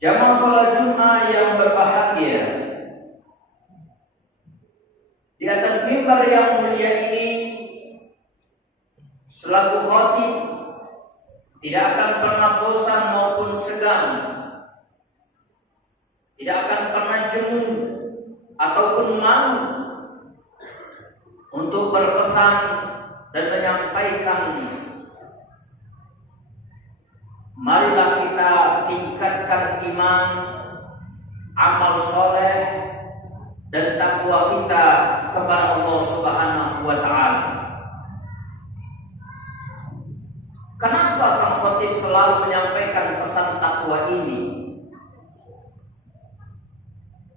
Jamaah sholat Jumat yang berbahagia, di atas mimbar yang mulia ini selaku khatib tidak akan pernah bosan maupun segan, tidak akan pernah jemu ataupun malu untuk berpesan dan menyampaikan, marilah kita tingkatkan iman, amal soleh, dan takwa kita kepada Allah Subhanahu wa Ta'ala. Kenapa sang khatib selalu menyampaikan pesan takwa ini?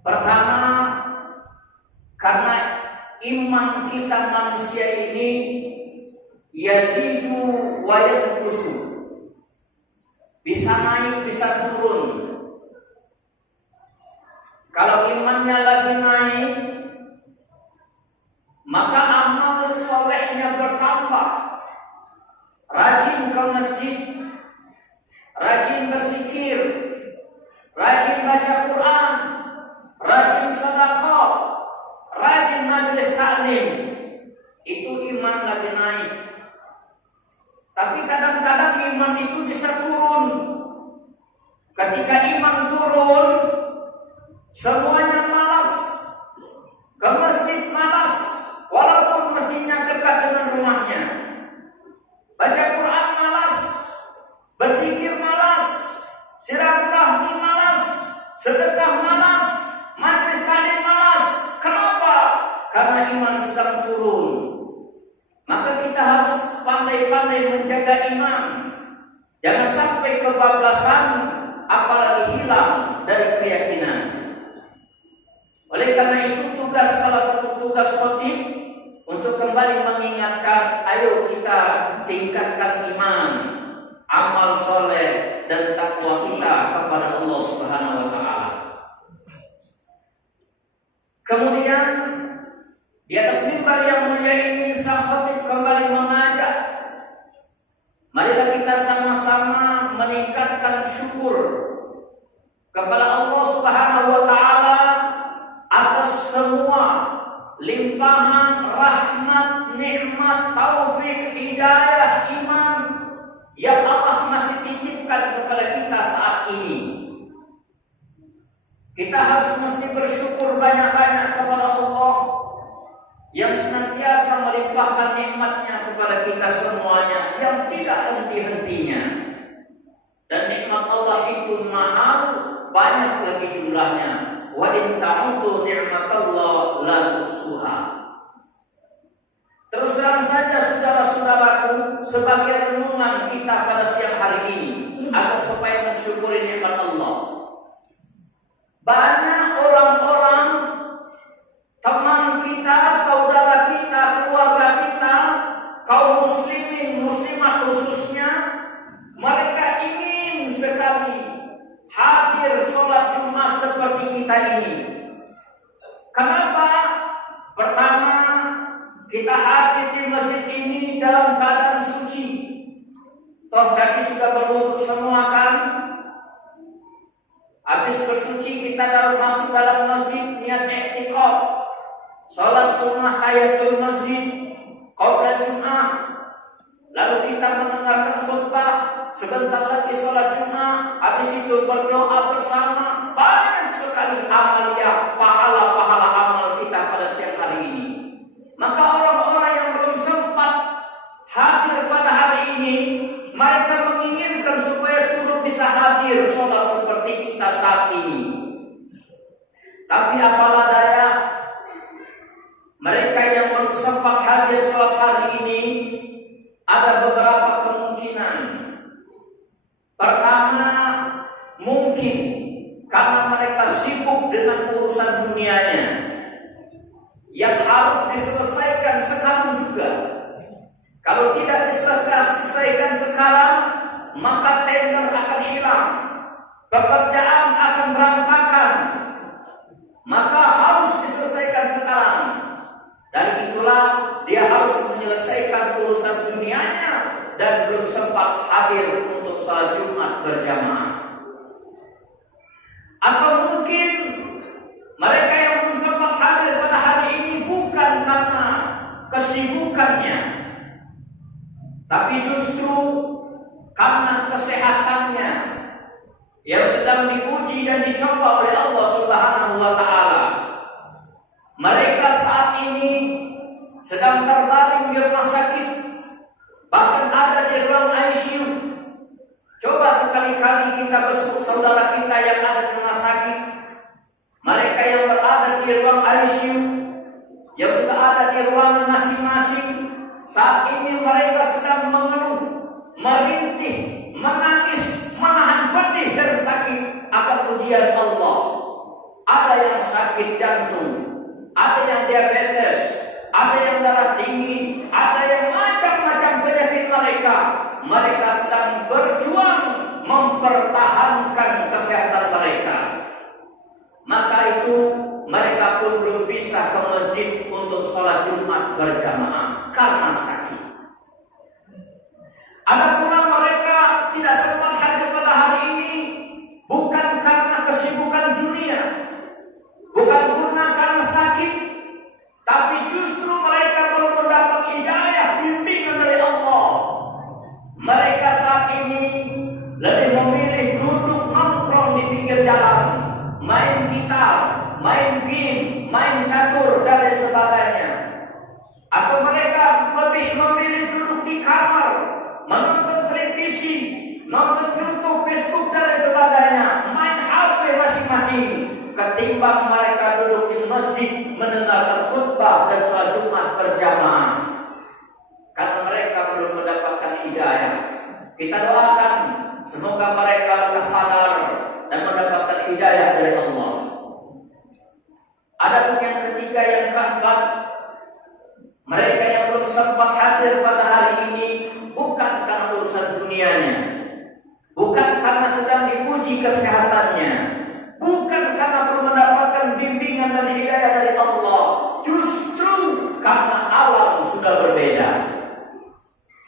Pertama, karena iman kita manusia ini yazidu wa yanqusu, bisa naik, bisa turun. Kalau imannya lagi naik, maka amal solehnya bertambah. Rajin ke masjid, rajin berzikir, rajin baca Quran, rajin sedekah, rajin majelis taklim. Itu iman lagi naik. Tapi kadang-kadang iman itu bisa turun. Ketika iman turun, semuanya malas, ke masjid malas, walaupun masjidnya dekat dengan rumahnya. Baca Quran malas, berzikir malas, silaturahmi malas, sedekah malas, majelis taklim malas. Kenapa? Karena iman sedang turun. Maka kita harus pandai-pandai menjaga iman. Jangan sampai kebablasan, apalagi hilang dari keyakinan. Oleh karena itu salah satu tugas khatib untuk kembali mengingatkan, ayo kita tingkatkan iman, amal soleh, dan takwa kita kepada Allah Subhanahu wa Ta'ala. Kemudian di atas mimbar yang mulia ini sang khatib kembali mengajak, marilah kita sama-sama meningkatkan syukur kepada Allah Subhanahu wa Ta'ala atas semua limpahan rahmat, nikmat, taufik, hidayah, iman yang Allah masih titipkan kepada kita saat ini. Kita harus mesti bersyukur banyak-banyak kepada Allah yang senantiasa melimpahkan nikmatnya kepada kita semuanya yang tidak henti-hentinya. Dan nikmat Allah itu mahal, banyak lagi jumlahnya. Wa in ta'uddu ni'matallah la tuhsuha. Terus terang saja saudara-saudaraku, sebagai renungan kita pada siang hari ini agar supaya mensyukuri nikmat Allah. Banyak orang-orang, teman kita, saudara kita, keluarga kita, kaum muslimin, muslimah khususnya, mereka ingin sekali hadir sholat Jumat seperti kita ini. Kenapa? Pertama, kita hadir di masjid ini dalam keadaan suci. Toh tadi sudah berwudu semua kan? Habis bersuci kita masuk dalam masjid, niat i'tikaf, sholat sunnah tahiyatul masjid, qabla Jumat. Lalu kita mendengarkan khutbah, sebentar lagi sholat Jumat, habis itu berdoa bersama. Banyak sekali amalia, pahala-pahala amal kita pada siang hari ini. Maka orang-orang yang belum sempat hadir pada hari ini, mereka menginginkan supaya turut bisa hadir sholat seperti kita saat ini. Tapi apalah daya, mereka yang belum sempat hadir sholat hari ini, ada beberapa kemungkinan. Pertama, mungkin karena mereka sibuk dengan urusan dunianya yang harus diselesaikan sekarang juga. Kalau tidak diselesaikan sekarang, maka tender akan hilang, pekerjaan akan berantakan. Maka harus diselesaikan sekarang. Dari itulah dia harus menyelesaikan urusan dunianya dan belum sempat hadir untuk salat Jumat berjamaah. Atau mungkin mereka yang belum sempat hadir pada hari ini bukan karena kesibukannya, tapi justru karena kesehatannya yang sedang diuji dan dicoba oleh Allah Subhanahu wa Ta'ala. Mereka saat ini sedang terbaring di rumah sakit, bahkan ada di ruang ICU. Coba sekali-kali kita besuk saudara kita yang ada di rumah sakit, mereka yang berada di ruang ICU, yang sudah ada di ruangan masing-masing. Saat ini mereka sedang mengeluh, merintih, menangis, menahan pedih dan sakit akan ujian Allah. Ada yang sakit jantung, ada yang diabetes, ada yang darah tinggi, ada yang macam-macam penyakit mereka. Mereka sedang berjuang mempertahankan kesehatan mereka. Maka itu mereka pun belum bisa ke masjid untuk sholat Jumat berjamaah karena sakit. Ada pula mereka tidak sempat hadir pada hari ini bukan karena kesibukan dunia, bukan karena sakit, tapi justru mereka belum mendapat hidayah bimbingan dari Allah. Mereka saat ini lebih memilih duduk nongkrong di pinggir jalan, main gitar, main game, main catur dan lain sebagainya. Atau mereka lebih memilih duduk di kamar, menonton televisi, nonton YouTube, Facebook dan lain sebagainya, main HP masing-masing, ketimbang mereka duduk di masjid mendengarkan khutbah dan sholat Jumat berjamaah. Karena mereka belum mendapatkan hidayah. Kita doakan semoga mereka lekas sadar dan mendapatkan hidayah dari Allah. Adapun yang ketiga, yang keempat, mereka yang belum sempat hadir pada hari ini bukan karena urusan dunianya, bukan karena sedang diuji kesehatannya, bukan karena belum mendapatkan bimbingan dan hidayah dari Allah, justru karena alam sudah berbeda.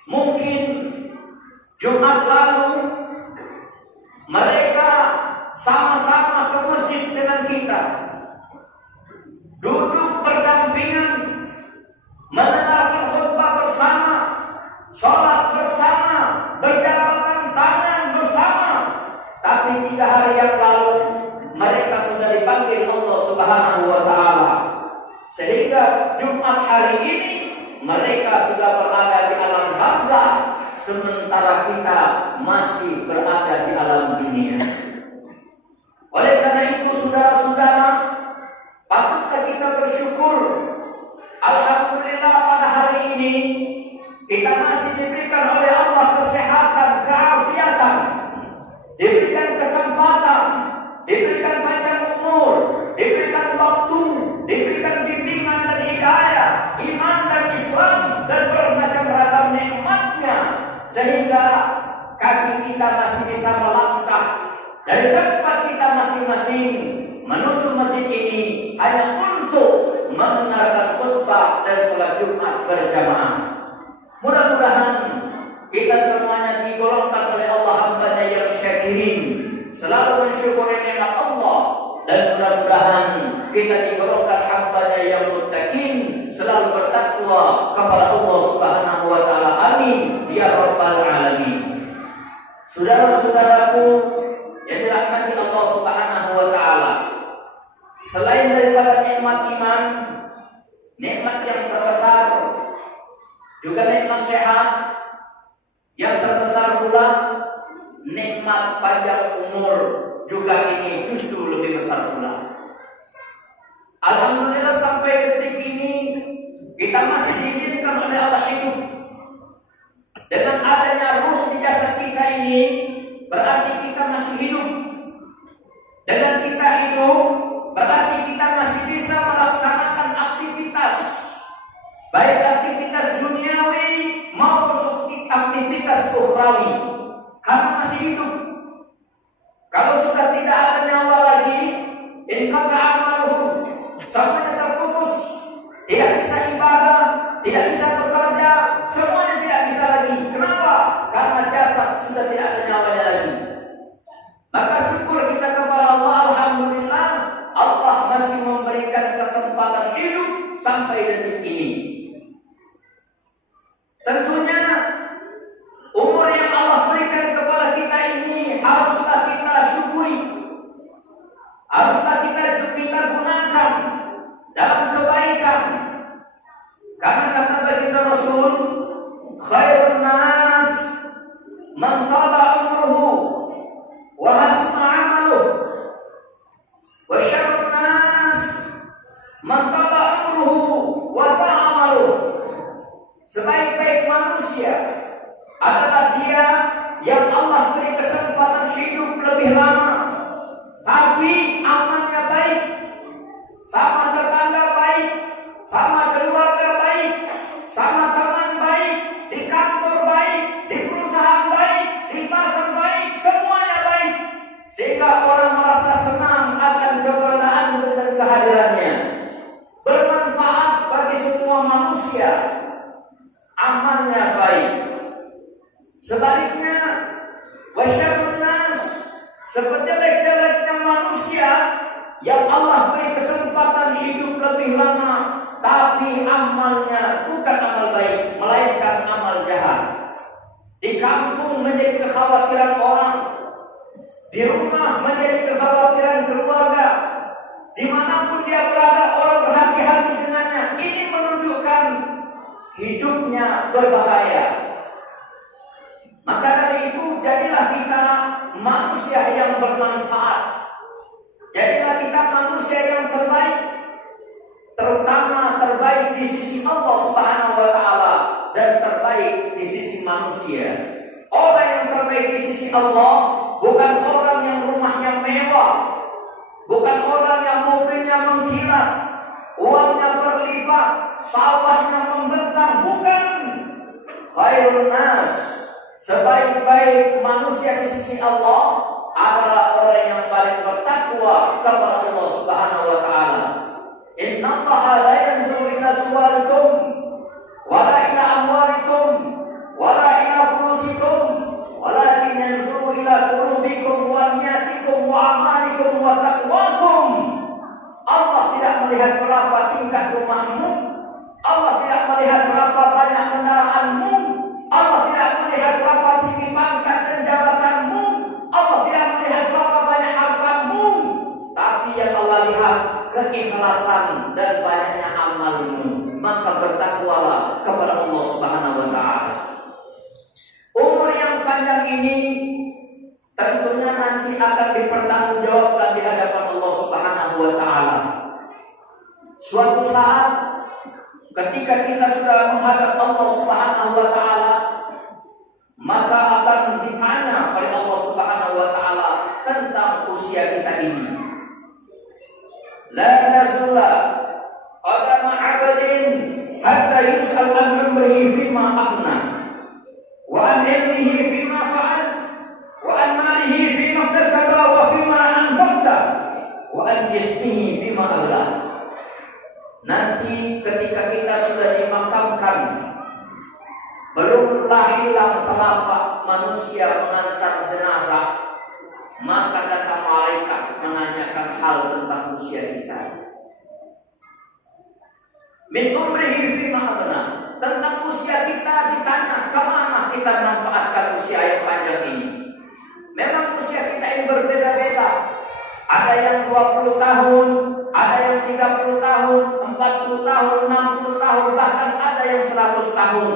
Mungkin Jumat lalu mereka sama-sama ke masjid dengan kita, duduk berdampingan, mendengarkan khutbah bersama, sholat bersama, berjabatan tangan bersama. Tapi 3 hari yang lalu mereka sudah dipanggil Allah Subhanahu wa Ta'ala, sehingga Jumat hari ini mereka sudah berada di alam barzakh, sementara kita masih berada di alam dunia. Oleh karena itu, saudara-saudara, patutlah kita bersyukur. Alhamdulillah pada hari ini kita masih diberikan oleh Allah kesehatan, keafiatan, diberikan kesempatan, diberikan panjang umur, diberikan waktu, diberikan bimbingan dan hidayah, iman dan Islam dan bermacam ragam nikmatnya, sehingga kaki kita masih bisa melangkah dari tempat kita masing-masing menuju masjid ini hanya untuk mendengarkan khutbah dan sholat Jumat berjamaah. Mudah-mudahan kita semuanya digolongkan oleh Allah hamba-Nya yang syakirin, selalu mensyukuri nikmat Allah, dan mudah-mudahan kita digolongkan hamba-Nya yang muttaqin, selalu bertakwa kepada Allah Subhanahu wa Ta'ala. Amin ya rabbal alamin. Saudara-saudaraku yang dirahmati Allah Subhanahu wa Ta'ala, selain daripada nikmat iman, nikmat yang terbesar juga nikmat sehat, yang terbesar pula nikmat panjang umur juga ini justru lebih besar pula. Alhamdulillah sampai detik ini kita masih diizinkan oleh Allah hidup. Dengan adanya ruh di jasad kita ini berarti kita masih hidup. Dengan kita hidup berarti kita masih bisa melaksanakan aktivitas, baik aktivitas duniawi maupun aktivitas ukhrawi, karena masih hidup. Kalau sudah tidak ada nyawa lagi, inqata amaluhu, semuanya terputus, tidak bisa ibadah, tidak bisa bekerja, semuanya tidak bisa lagi. Kenapa? Karena jasad sudah tidak ada nyawanya lagi. Maka syukur kita kepada Allah, alhamdulillah. Tentunya umur yang Allah berikan kepada kita ini haruslah kita syukuri, haruslah kita gunakan dalam kebaikan. Karena kata baginda Rasul, khairun nas man tala umruhu wa hasuna amaluhu, wa syarrun nas man tala umruhu wa sa'a amaluhu. Sebaik-baik manusia adalah dia yang Allah beri kesempatan hidup lebih lama, tapi amalnya baik, sama tetangga baik, sama keluarga baik, sama teman baik, di kantor baik, di perusahaan baik, di pasar baik, semuanya baik, sehingga orang merasa senang akan keberadaan dan kehadirannya, bermanfaat bagi semua manusia, amalnya baik. Sebaliknya, wasyarrun nas, sejelek-jeleknya manusia yang Allah beri kesempatan hidup lebih lama, tapi amalnya bukan amal baik, melainkan amal jahat. Di kampung menjadi kekhawatiran orang, di rumah menjadi kekhawatiran keluarga, dimanapun dia berada orang berhati-hati dengannya. Ini menunjukkan hidupnya berbahaya. Maka dari itu jadilah kita manusia yang bermanfaat, jadilah kita manusia yang terbaik, terutama terbaik di sisi Allah Subhanahu wa Ta'ala dan terbaik di sisi manusia. Orang yang terbaik di sisi Allah bukan orang yang rumahnya mewah, bukan orang yang mobilnya mengkilat, uangnya berlipat, sawahnya membentang, bukan. Khairun nas, sebaik-baik manusia di sisi Allah adalah orang yang paling bertakwa kepada Allah Subhanahu wa Ta'ala. Innallaha la yanzuru ila suwarikum wala ila amwalikum wala ila furusikum walakin yanzuru ila qulubikum wa niyatikum wa amalikum wa taqwakum. Allah tidak melihat berapa tingkat rumahmu, Allah tidak melihat berapa banyak kendaraanmu, Allah tidak melihat berapa tinggi pangkat dan jabatanmu, Allah tidak melihat berapa banyak hartamu, tapi yang Allah lihat keikhlasan dan banyaknya amalmu. Maka bertakwalah kepada Allah Subhanahu wa Ta'ala. Umur yang panjang ini tentunya nanti akan dipertanggungjawabkan di hadapan Allah Subhanahu wa Ta'ala. Suatu saat ketika kita sudah menghadap Allah Subhanahu wa Ta'ala, maka akan ditanya oleh Allah Subhanahu wa Ta'ala tentang usia kita ini. La yazula qadama 'abdin hatta yus'al an umrihi fima afna wa an ilmihi fima fa'al wa an malihi fima kasaba wa fima anfaqta wa an jismihi fima abla. Nanti ketika kita sudah dimakamkan, belumlah hilang telapak manusia mengantar jenazah, maka datang malaikat menanyakan hal tentang usia kita. Min umrihi fima abna, tentang usia kita ditanya kemana kita manfaatkan usia yang panjang ini. Memang usia kita ini berbeda-beda. Ada yang 20 tahun, ada yang 30 tahun, 40 tahun, 60 tahun, bahkan ada yang 100 tahun.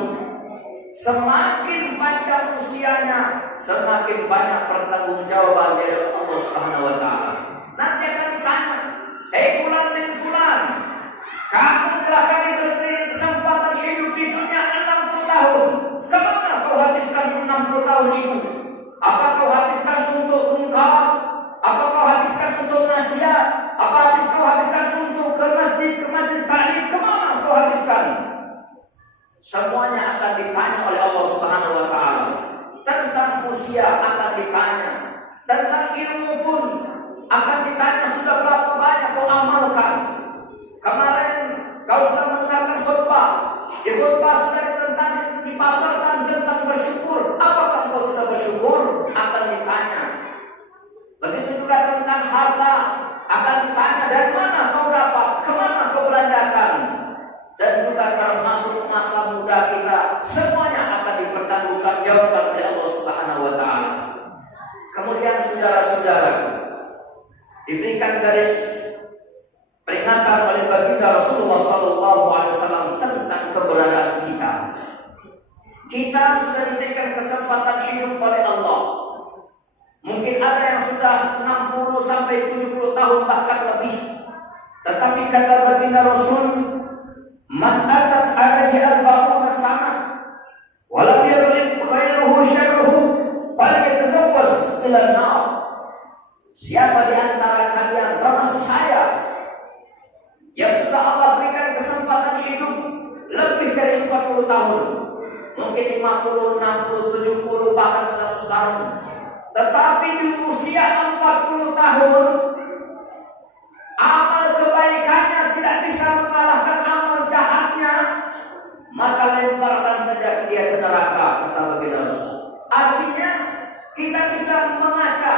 Semakin panjang usianya, semakin banyak pertanggungjawaban dari Allah Subhanahu wa Ta'ala. Nanti akan ditanya, "Hei fulan bin fulan, kamu telah kami beri kesempatan hidup di dunia 60 tahun. Kemana kau habiskan 60 tahun itu? Apa kau habiskan untuk mungkar? Apa kau habiskan untuk nasihat? Apa kau habiskan untuk ke masjid, ke majelis taklim? Kemana kau habiskan?" Semuanya akan ditanya oleh Allah Subhanahu wa Ta'ala. Tentang usia akan ditanya, tentang ilmu pun akan ditanya, sudah berapa banyak kau amalkan. Kemarin kau sudah mendengarkan khutbah, di khutbah sudah dipaparkan tentang bersyukur. Apakah kau sudah bersyukur? Akan ditanya. Begitu juga tentang harta, akan ditanya dari mana kau dapat, kemana kau belanjakan. Dan juga termasuk masa muda kita, semua keberadaan kita. Kita sudah diberikan kesempatan hidup oleh Allah. Mungkin ada yang sudah 60 sampai 70 tahun bahkan lebih. Tetapi kata baginda Rasul, man atas alaihi arba'una sana walam yadrib khairuhu syarruhu falyatazawwaz ila an-nar. Siapa di antara kalian termasuk saya yang sudah Allah berikan kesempatan hidup lebih dari 40 tahun, mungkin 50, 60, 70, bahkan 100 tahun, tetapi di usia 40 tahun amal kebaikannya tidak bisa mengalahkan amal jahatnya, maka lemparkan saja dia ke neraka, kata baginda Rasul. Artinya kita bisa mengaca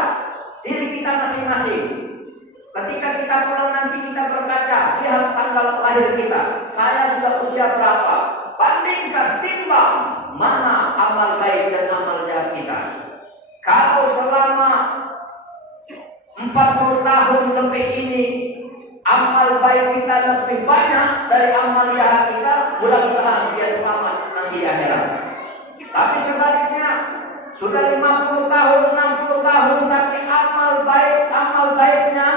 diri kita masing-masing. Ketika kita pulang nanti kita berkaca, lihat tanggal lahir kita, saya sudah usia berapa, bandingkan, timbang mana amal baik dan amal jahat kita. Kalau selama 40 tahun lebih ini amal baik kita lebih banyak dari amal jahat kita, mudah-mudahan dia selamat nanti di akhirat. Tapi sebaliknya, sudah 50 tahun, 60 tahun, tapi amal baiknya,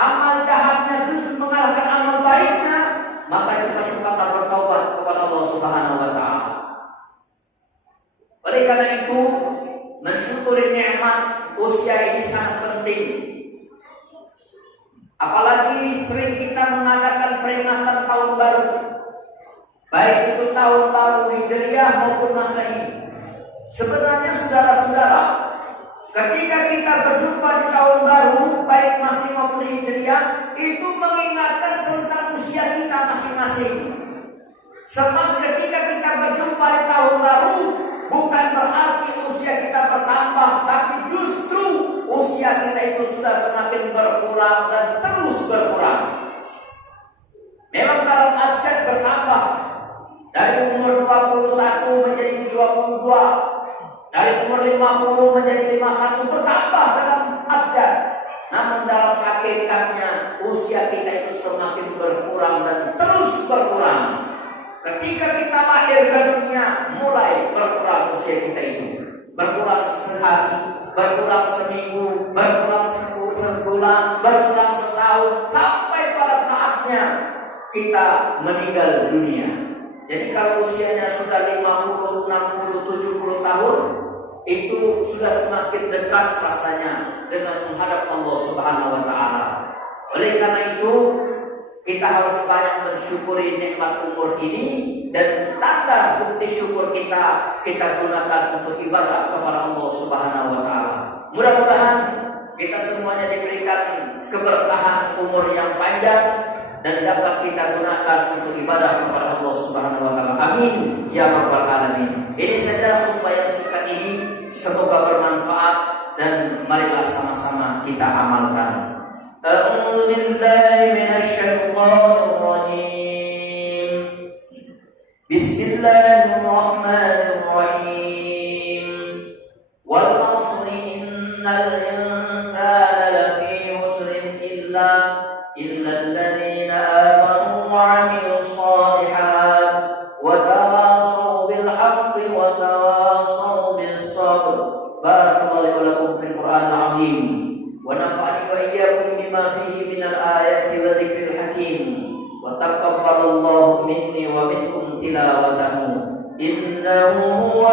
amal jahatnya justru mengalahkan amal baiknya, maka cepat-cepatlah bertaubat kepada Allah Subhanahu wa Ta'ala. Oleh karena itu, mensyukuri nikmat usia ini sangat penting. Apalagi sering kita mengadakan peringatan tahun baru, baik itu tahun baru Hijriah maupun Masehi. Sebenarnya saudara-saudara, ketika kita berjumpa di tahun baru, baik Masehi maupun Hijriah, itu mengingatkan tentang usia kita masing-masing. Sebab ketika kita berjumpa di tahun baru, bukan berarti usia kita bertambah, tapi justru usia kita itu sudah semakin berkurang dan terus berkurang. Memang dalam abjad bertambah, dari umur 21 menjadi 22, dari umur 50 menjadi 51, bertambah dalam abjad. Namun dalam hakikatnya usia kita itu semakin berkurang dan terus berkurang. Ketika kita lahir ke dunia, mulai berkurang usia kita itu. Berkurang sehari, berkurang seminggu, berkurang sebulan, berkurang setahun, sampai pada saatnya kita meninggal dunia. Jadi kalau usianya sudah 50, 60, 70 tahun, itu sudah semakin dekat rasanya dengan menghadap Allah Subhanahu wa Ta'ala. Oleh karena itu, kita harus banyak mensyukuri nikmat umur ini, dan tanda bukti syukur kita gunakan untuk ibadah kepada Allah Subhanahu wa Ta'ala. Mudah-mudahan kita semuanya diberikan keberkahan umur yang panjang dan dapat kita gunakan untuk ibadah kepada Allah Subhanahu wa Ta'ala. Amin ya rabbal alamin. Ini saja khutbah yang singkat ini, semoga bermanfaat dan marilah sama-sama kita amalkan. أعوذ بالله من الشيطان الرجيم بسم الله الرحمن الرحيم والعصر إن الإنسان لفي خسر إلا الذين آمنوا وعملوا الصالحات وتواصوا بالحق وتواصوا بالصبر. بارك الله لكم في القرآن العظيم ونفعني وإياكم بما فيه من الآيات وذكر الحكيم وتقبل الله مني ومنكم تلاوته إنه هو